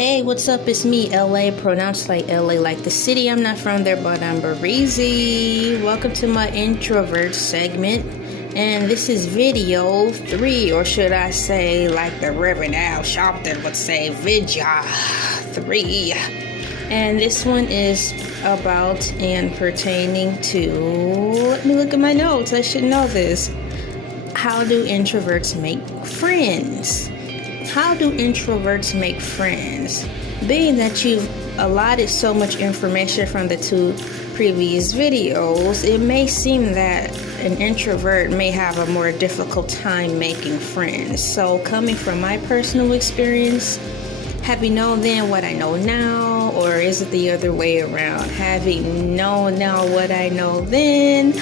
Hey, what's up? It's me, Elay, pronounced like LA, like the city. I'm not from there, but I'm breezy. Welcome to my Introverts segment. And this is video 3, or should I say, like the Reverend Al Sharpton would say, Vidya 3. And this one is about and pertaining to, let me look at my notes, I should know this. How do introverts make friends? How do introverts make friends? Being that you've allotted so much information from the 2 previous videos, it may seem that an introvert may have a more difficult time making friends. So coming from my personal experience, having known then what I know now, or is it the other way around? Having known now what I know then,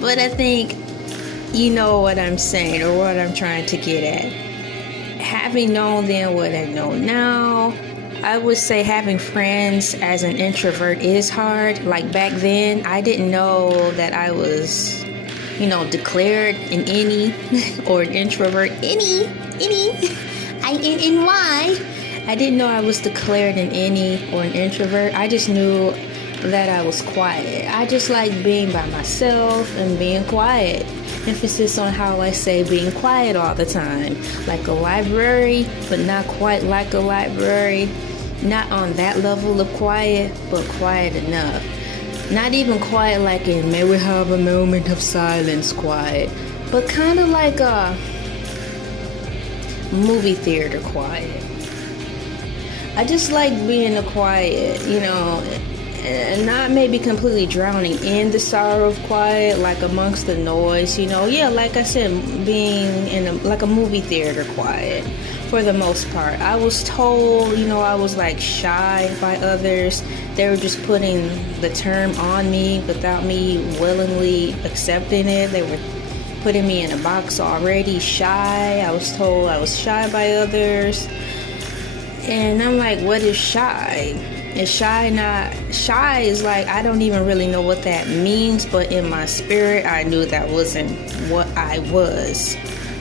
but I think you know what I'm saying or what I'm trying to get at. Having known then what I know now, I would say having friends as an introvert is hard. Like back then, I didn't know that I was, declared an any or an introvert. Any, I-N-N-Y. I didn't know I was declared an any or an introvert. I just knew that I was quiet. I just like being by myself and being quiet. Emphasis on how I say being quiet all the time. Like a library, but not quite like a library. Not on that level of quiet, but quiet enough. Not even quiet like in may we have a moment of silence quiet, but kind of like a movie theater quiet. I just like being a quiet, and not maybe completely drowning in the sorrow of quiet, like amongst the noise, Yeah, like I said, being in like a movie theater quiet for the most part. I was told, I was like shy by others. They were just putting the term on me without me willingly accepting it. They were putting me in a box already, shy. I was told I was shy by others. And I'm like, what is shy? Is shy not? Shy is like, I don't even really know what that means, but in my spirit, I knew that wasn't what I was.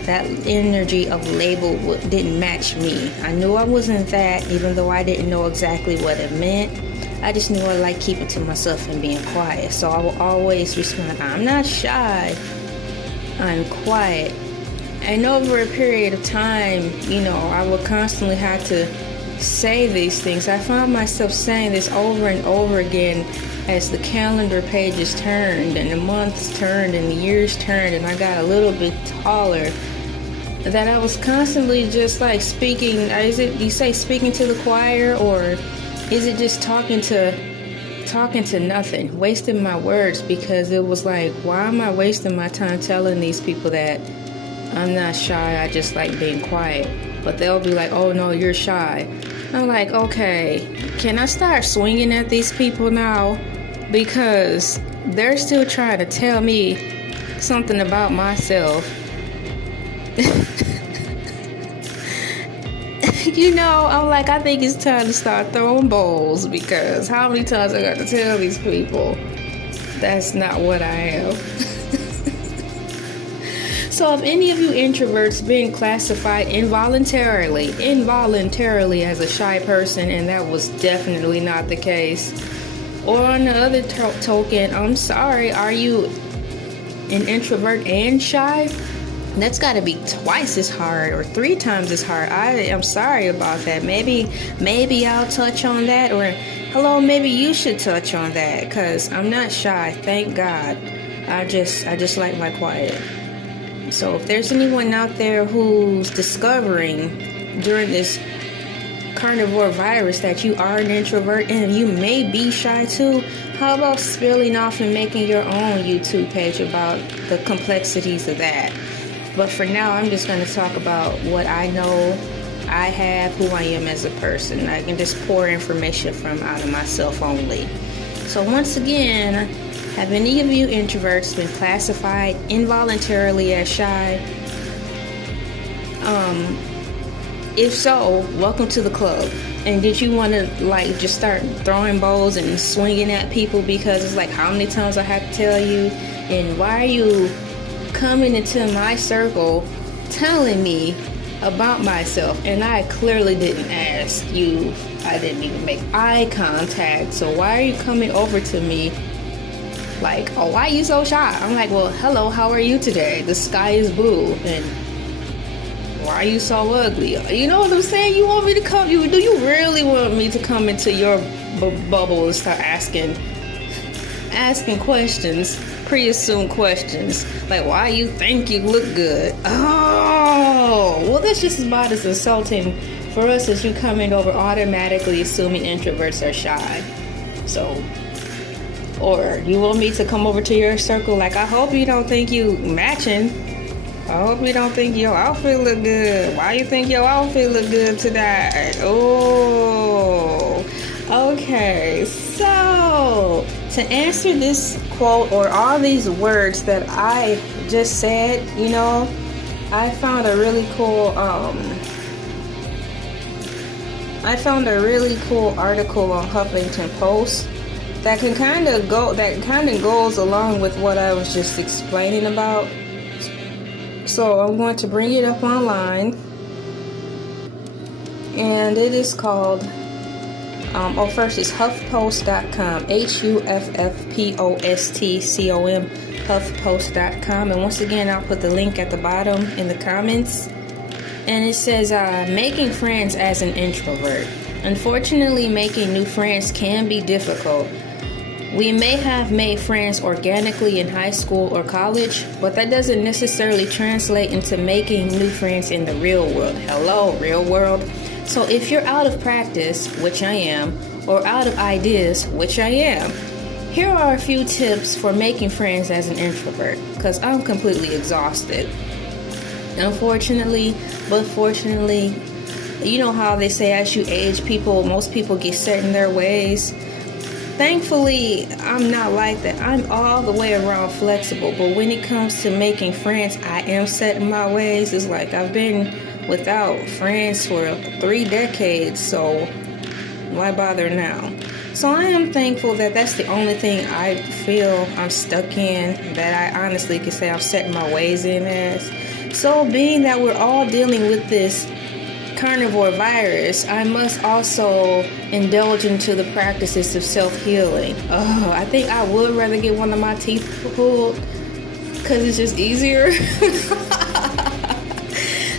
That energy of label didn't match me. I knew I wasn't that, even though I didn't know exactly what it meant. I just knew I liked keeping to myself and being quiet. So I will always respond, I'm not shy, I'm quiet. And over a period of time, I would constantly have to say these things. I found myself saying this over and over again as the calendar pages turned and the months turned and the years turned and I got a little bit taller, that I was constantly just like speaking. Is it, you say speaking to the choir, or is it just talking to nothing, wasting my words? Because it was like, why am I wasting my time telling these people that I'm not shy, I just like being quiet? But they'll be like, oh no, you're shy. I'm like, okay, can I start swinging at these people now? Because they're still trying to tell me something about myself. I'm like, I think it's time to start throwing bowls, because how many times I got to tell these people that's not what I am? So if any of you introverts being classified involuntarily as a shy person, and that was definitely not the case, or on the other token, I'm sorry, are you an introvert and shy? That's got to be twice as hard or 3 times as hard. I am sorry about that. Maybe I'll touch on that, or hello, maybe you should touch on that, because I'm not shy, thank God. I just like my quiet. So if there's anyone out there who's discovering during this carnivore virus that you are an introvert and you may be shy too, how about spilling off and making your own YouTube page about the complexities of that? But for now, I'm just going to talk about what I know I have, who I am as a person. I can just pour information from out of myself only. So once again, have any of you introverts been classified involuntarily as shy? If so, welcome to the club. And did you want to just start throwing bowls and swinging at people? Because it's like, how many times I have to tell you? And why are you coming into my circle telling me about myself, and I clearly didn't ask you. I didn't even make eye contact. So why are you coming over to me like, oh, why are you so shy? I'm like, well, hello, how are you today? The sky is blue, and why are you so ugly? You know what I'm saying? You want me to come? Do you really want me to come into your bubble and start asking questions, pre-assumed questions, like why you think you look good? Oh, well, that's just about as insulting for us as you coming over automatically assuming introverts are shy. So, or you want me to come over to your circle like, I hope you don't think you matching. I hope you don't think your outfit look good. Why you think your outfit look good today? Oh, okay. So, to answer this quote or all these words that I just said, you know, I found a really cool article on Huffington Post that kind of goes along with what I was just explaining about. So I'm going to bring it up online, and it is called first it's huffpost.com, huffpostcom, huffpost.com, and once again I'll put the link at the bottom in the comments. And it says making friends as an introvert. Unfortunately, making new friends can be difficult. We may have made friends organically in high school or college, but that doesn't necessarily translate into making new friends in the real world. Hello, real world. So if you're out of practice, which I am, or out of ideas, which I am, here are a few tips for making friends as an introvert, because I'm completely exhausted. Unfortunately, but fortunately, you know how they say as you age, most people get set in their ways. Thankfully, I'm not like that. I'm all the way around flexible, but when it comes to making friends, I am set in my ways. It's like I've been without friends for 3 decades, so why bother now? So I am thankful that that's the only thing I feel I'm stuck in, that I honestly can say I'm setting my ways in as. So being that we're all dealing with this carnivore virus, I must also indulge into the practices of self-healing. I think I would rather get one of my teeth pulled because it's just easier.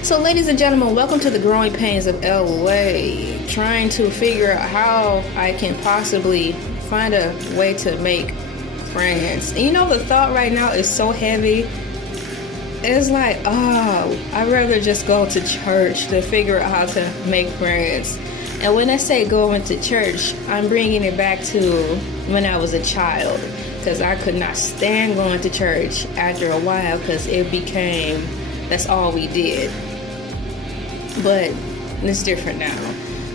So ladies and gentlemen, welcome to the growing pains of Elay, trying to figure out how I can possibly find a way to make friends. And you know, the thought right now is so heavy. It's like, I'd rather just go to church to figure out how to make friends. And when I say going to church, I'm bringing it back to when I was a child, because I could not stand going to church after a while because it became, that's all we did. But it's different now.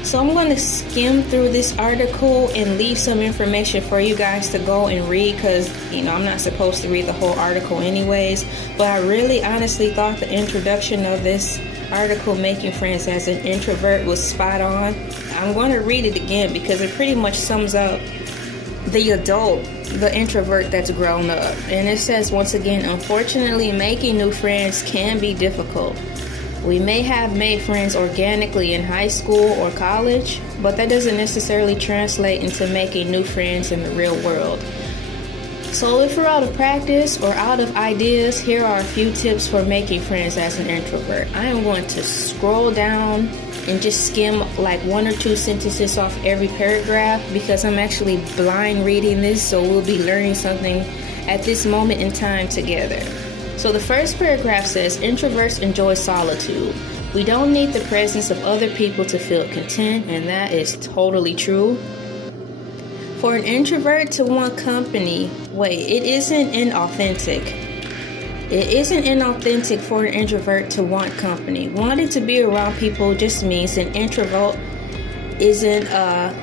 So I'm going to skim through this article and leave some information for you guys to go and read, because, you know, I'm not supposed to read the whole article anyways. But I really honestly thought the introduction of this article, Making Friends as an Introvert, was spot on. I'm going to read it again because it pretty much sums up the adult, the introvert that's grown up. And it says, once again, unfortunately, making new friends can be difficult. We may have made friends organically in high school or college, but that doesn't necessarily translate into making new friends in the real world. So if you're out of practice or out of ideas, here are a few tips for making friends as an introvert. I am going to scroll down and just skim like 1 or 2 sentences off every paragraph, because I'm actually blind reading this, so we'll be learning something at this moment in time together. So the first paragraph says, introverts enjoy solitude. We don't need the presence of other people to feel content, and that is totally true. For an introvert to want company, it isn't inauthentic. It isn't inauthentic for an introvert to want company. Wanting to be around people just means an introvert isn't a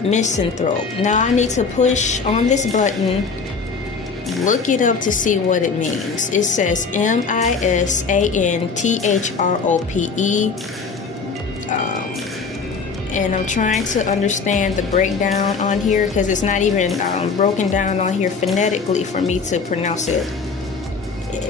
misanthrope. Now I need to push on this button, look it up to see what it means. It says misanthrope. And I'm trying to understand the breakdown on here, because it's not even broken down on here phonetically for me to pronounce it.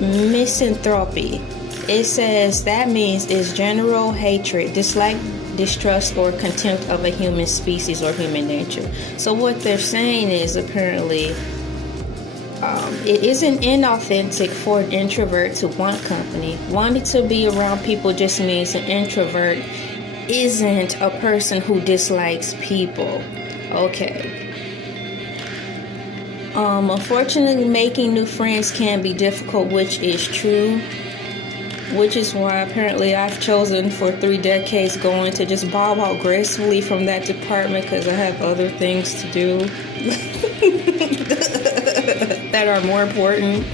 Misanthropy. It says that means is general hatred, dislike, distrust, or contempt of a human species or human nature. So what they're saying is apparently it isn't inauthentic for an introvert to want company. Wanting to be around people just means an introvert isn't a person who dislikes people. Okay. Unfortunately, making new friends can be difficult, which is true. Which is why apparently I've chosen for 3 decades going to just bow out gracefully from that department because I have other things to do that are more important.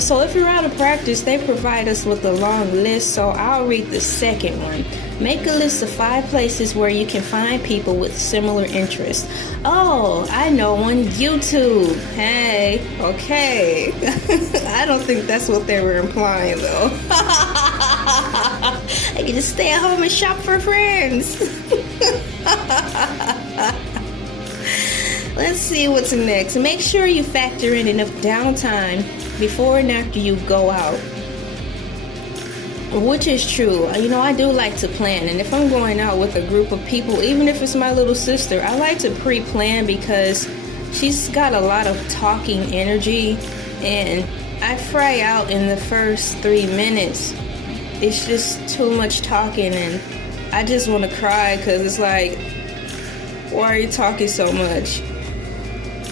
So if you're out of practice, they provide us with a long list, so I'll read the second one. Make a list of 5 places where you can find people with similar interests. Oh, I know one. YouTube. Hey, okay. I don't think that's what they were implying, though. I can just stay at home and shop for friends. Let's see what's next. Make sure you factor in enough downtime before and after you go out. Which is true. You know, I do like to plan. And if I'm going out with a group of people, even if it's my little sister, I like to pre-plan because she's got a lot of talking energy. And I fry out in the first 3 minutes. It's just too much talking. And I just want to cry because it's like, why are you talking so much?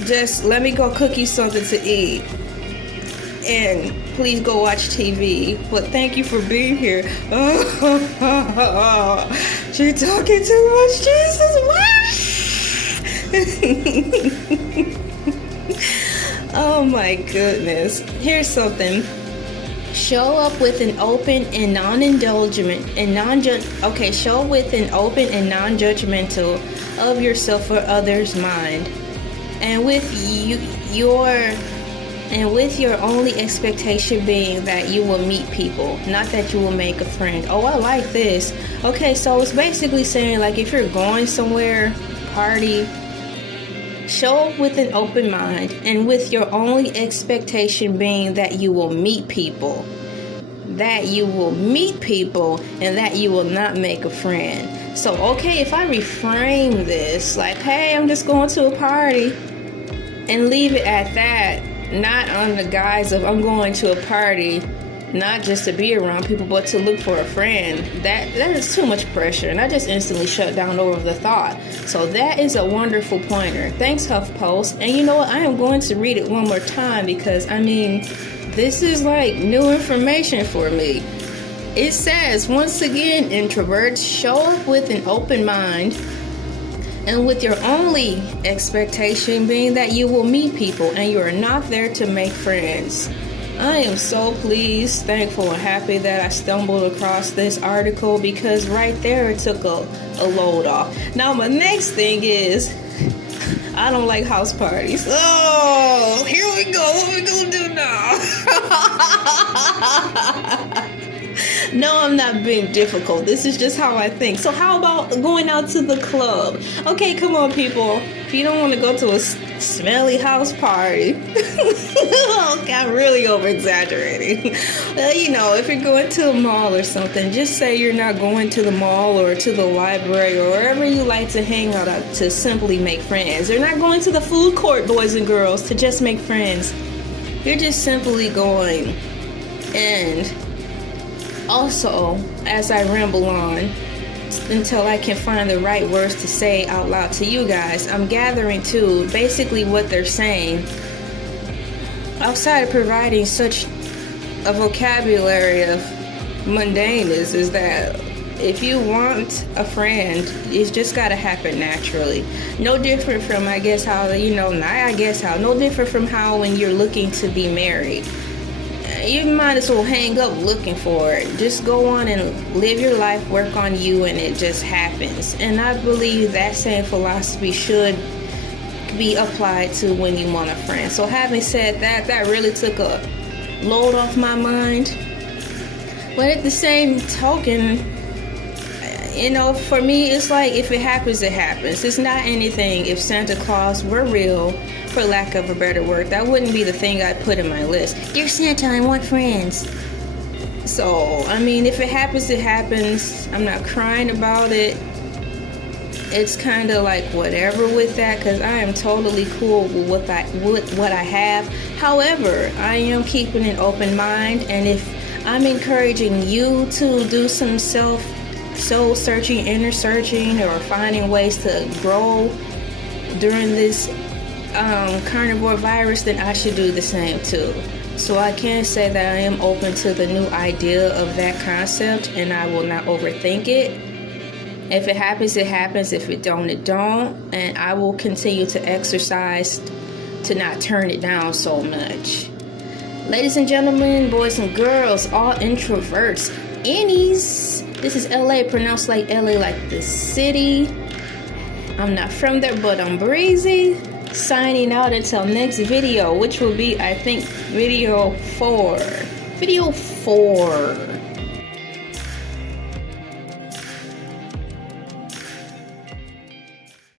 Just let me go cook you something to eat. And please go watch TV. But thank you for being here. You're talking too much, Jesus. Oh my goodness. Here's something. Show up with an open and show up with an open and non-judgmental of yourself for others' mind. And with your only expectation being that you will meet people, not that you will make a friend. Oh, I like this. Okay, so it's basically saying, like, if you're going somewhere, party, show up with an open mind, and with your only expectation being that you will meet people. That you will meet people, and that you will not make a friend. So, okay, if I reframe this, like, hey, I'm just going to a party, and leave it at that, not on the guise of I'm going to a party, not just to be around people, but to look for a friend. That is too much pressure, and I just instantly shut down over the thought. So that is a wonderful pointer. Thanks, Huffpost. And you know what? I am going to read it one more time because, I mean, this is like new information for me. It says, once again, introverts, show up with an open mind, and with your only expectation being that you will meet people and you are not there to make friends. I am so pleased, thankful, and happy that I stumbled across this article because right there it took a load off. Now my next thing is, I don't like house parties. Oh, here we go. What we gonna do now? No, I'm not being difficult. This is just how I think. So how about going out to the club? Okay, come on, people. If you don't want to go to a smelly house party, okay, I'm really over-exaggerating. You know, if you're going to a mall or something, just say you're not going to the mall or to the library or wherever you like to hang out to simply make friends. You're not going to the food court, boys and girls, to just make friends. You're just simply going. And also, as I ramble on, until I can find the right words to say out loud to you guys, I'm gathering to basically what they're saying. Outside of providing such a vocabulary of mundaneness, is that if you want a friend, it's just gotta happen naturally. No different from, no different from how when you're looking to be married. You might as well hang up looking for it. Just go on and live your life, work on you, and it just happens. And I believe that same philosophy should be applied to when you want a friend. So having said that, that really took a load off my mind. But at the same token, you know, for me, it's like if it happens, it happens. It's not anything. If Santa Claus were real, for lack of a better word, that wouldn't be the thing I'd put in my list. Dear Santa, I want friends. So, I mean, if it happens, it happens. I'm not crying about it. It's kind of like whatever with that, because I am totally cool with what I have. However, I am keeping an open mind, and if I'm encouraging you to do some soul searching, inner searching, or finding ways to grow during this carnivore virus, then I should do the same too. So I can say that I am open to the new idea of that concept, and I will not overthink it. If it happens, it happens. If it don't, it don't. And I will continue to exercise to not turn it down so much. Ladies and gentlemen, boys and girls, all introverts, innies. This is LA, pronounced like LA, like the city. I'm not from there, but I'm breezy. Signing out until next video, which will be, I think, video 4. Video 4.